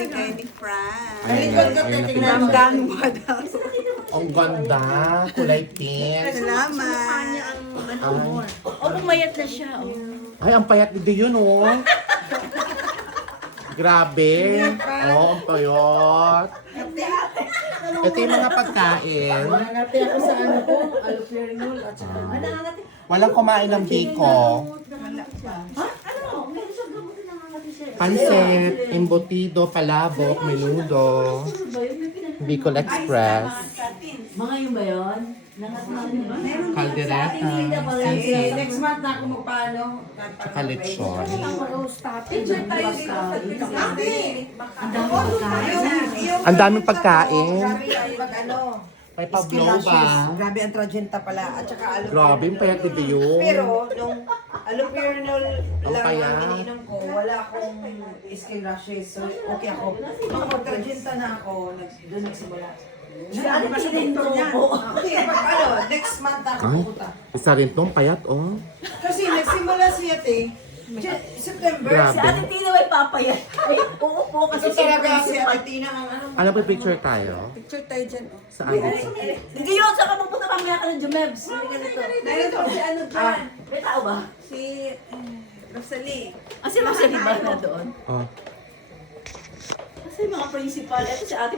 binibigay ni Fran. Ganggang mo daw. Ang ganda. Kulay pink. Salamat. Pumayat na siya. Oh. Ay, ang payat din yun, oh. Grabe. Oh, ang payat. Ito yung mga pagkain. Nangangati ako sa ano ko, alupernol at saka... Walang kumain ng biko. Pansit, embutido, palabok, menudo. Bicol Express. Mga yun ba yun? Caldereta. Okay, next month na ako magpaano. Tsaka lechon. Ang daming pagkain. May pablo ba? Grabe ang tragenta pala. At saka Grabe, ang payat din yun. Pero nung allopurinol Ang lang payat. ang iniinom ko, wala akong skin rashes. So okay ako. Nung mag-tragenta na ako, doon nagsimula. Ano ba siya din Hindi, next month na ako Ay, pupunta. isa rin tong payat, oh. Kasi nagsimula siya, September. Grabe. Si Ate Tina may papayat. Ay, oo po. Kasi Ito talaga si Ate Tina ang ano. Ano pa picture tayo? Picture tayo dyan. Oh. Saan? Hindi yun. Saka magpunta mamaya ka ng Jumebs. Dahil ito si ano dyan. May tao ba? Si Rosalie. Kasi Rosalie ba na doon? Oh. Kasi mga principal. Ito si Ate